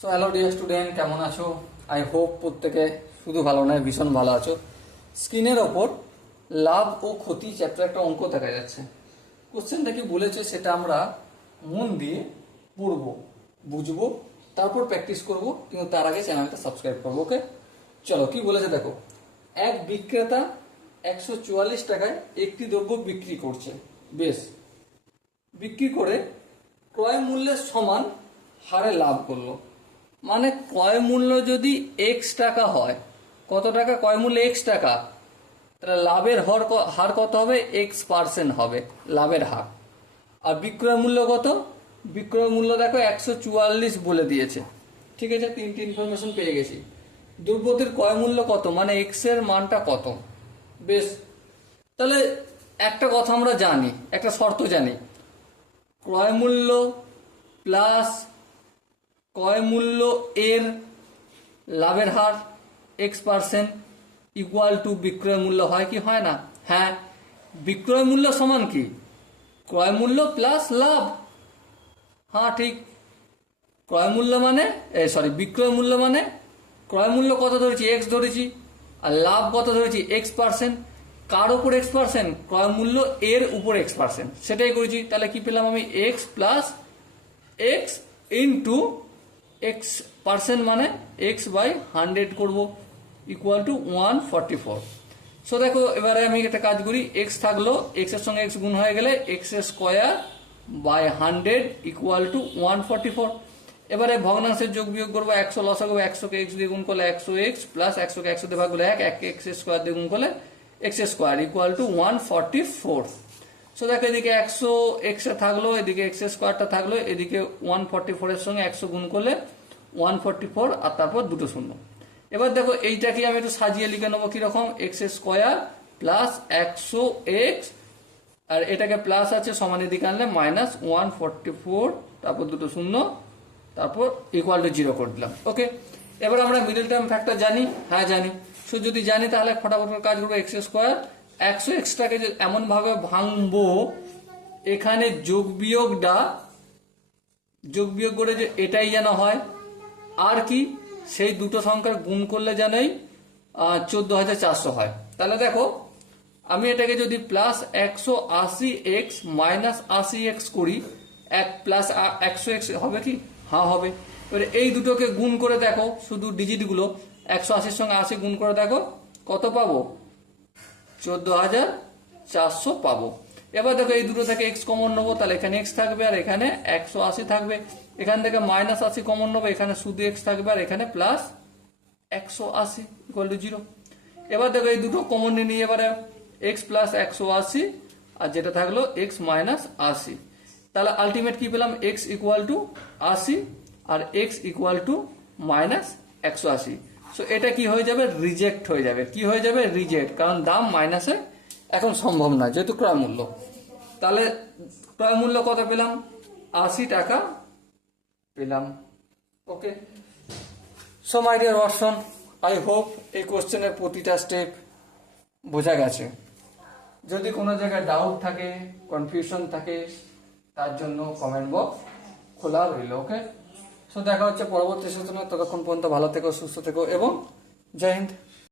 So hello dear student, কেমন আছো? I hope প্রত্যেকে শুধু ভালো নয়, ভীষণ ভালো আছো। স্ক্রিনের ওপর লাভ ও ক্ষতি চ্যাপ্টার একটা অঙ্ক দেখা যাচ্ছে। কোশ্চেনটা কি বলেছে সেটা আমরা মন দিয়ে পড়বো, বুঝবো, তারপর প্র্যাকটিস করব। কিন্তু তার আগে চ্যানেলটা সাবস্ক্রাইব করবো। ওকে, চলো কি বলেছে দেখো। এক বিক্রেতা 144 টাকায় একটি দ্রব্য বিক্রি করছে। বেশ, বিক্রি করে ক্রয় মূল্যের সমান হারে লাভ করলো। মানে ক্রয় মূল্য যদি এক্স টাকা হয়, কত টাকা ক্রয় মূল্য? এক্স টাকা, তাহলে লাভের হার কত হবে? X% হবে লাভের হার। আর বিক্রয় মূল্য কত? বিক্রয় মূল্য দেখো 144 বলে দিয়েছে। ঠিক আছে, তিনটি ইনফরমেশন পেয়ে গেছি। দ্রব্যটির ক্রয় মূল্য কত, মানে এক্স এর মানটা কত। বেশ, তাহলে একটা কথা আমরা জানি, একটা শর্ত জানি, ক্রয় মূল্য প্লাস ক্রয় মূল্য এর লাভের হার X% ইকুয়াল টু বিক্রয় মূল্য, হয় কি হয় না? হ্যাঁ, বিক্রয় মূল্য সমান কি? ক্রয় মূল্য প্লাস লাভ। হ্যাঁ ঠিক, ক্রয় মূল্য মানে বিক্রয় মূল্য মানে ক্রয় মূল্য কত ধরেছি? X ধরেছি, আর লাভ কত ধরেছি? X%। কার উপর X%? ক্রয় মূল্য এর উপর X%, সেটাই করেছি। তাহলে কি পেলাম আমি? X plus X into X% মানে X/100 করবো, ইকুয়াল টু 144। সো দেখো, এবারে আমি একটা কাজ করি। X থাকলো, X এর সঙ্গে X গুণ হয়ে গেলে X²/100 ইকুয়াল টু 144। এবারে ভগ্নাংশের যোগ বিয়োগ করবো, 100 লসাগু, 100 কে X দিয়ে গুণ করলে 100X প্লাস 100 কে 100 দিয়ে ভাগ করলে 1 কে X² দিয়ে গুণ করলে X² ইকুয়াল টু 144। সো দেখো, এদিকে 100X থাকলো, এদিকে X² থাকলো, এদিকে 144 এর সঙ্গে 100 গুণ করলে 144 আর তারপর দুটো শূন্য। এবার দেখো, এইটাকে আমি একটু সাজিয়ে লিখে নেবো কিরকম? X² প্লাস 100X, আর এটাকে প্লাস আছে সমান এদিকে আনলে মাইনাস 144, তারপর দুটো শূন্য, তারপর ইকুয়াল টু 0 করে দিলাম। ওকে, এবার আমরা মিডল টার্ম ফ্যাক্টর জানি? হ্যাঁ জানি। সো যদি জানি তাহলে ফটাফট কাজ করবো। X² 100X টাকে এমন ভাবে ভাঙবো, এখানে যোগ বিয়োগ করে যে এটাই যেন হয়, আর কি সেই দুটো সংখ্যার গুণ করলে যেনই 14,400 হয়। তাহলে দেখো, আমি এটাকে যদি প্লাস 180X মাইনাস 80X করি, এক প্লাস 100X হবে কি? হ্যাঁ হবে। এবারে এই দুটোকে গুণ করে দেখো, শুধু ডিজিটগুলো 180 সঙ্গে 80 গুণ করে দেখো কত পাবো? 14,400 পাবো। এবার দেখো, এই দুটো থেকে X কমন নেবো, তাহলে এখানে X থাকবে আর এখানে 180 থাকবে। এখান থেকে মাইনাস 80 কমন নেবো, এখানে শুধু X থাকবে আর এখানে প্লাস 180 ইকুয়াল টু 0। এবার দেখো, এই দুটো কমন নিয়ে এবারে X প্লাস 180 আর যেটা থাকলো X মাইনাস 80। তাহলে আলটিমেট কি পেলাম? X ইকুয়াল টু 80 আর X equal to minus 180। So এটা কি হয়ে যাবে? রিজেক্ট হয়ে যাবে। কি হয়ে যাবে? রিজেক্ট, কারণ দাম মাইনাসে এখন সম্ভব না, যেহেতু ক্রয় মূল্য। তাহলে ক্রয় মূল্য কত পেলাম? 80 টাকা পেলাম। Okay, so my dear Watson, I hope এই কোশ্চেনের প্রতিটা স্টেপ বোঝা গেছে। যদি কোনো জায়গায় ডাউট থাকে, কনফিউশন থাকে, তার জন্য কমেন্ট বক্স খোলা রইল। ওকে, সো দেখা হচ্ছে পরবর্তী সেশনে। ততক্ষণ পর্যন্ত ভালো থেকো, সুস্থ থেকো এবং জয় হিন্দ।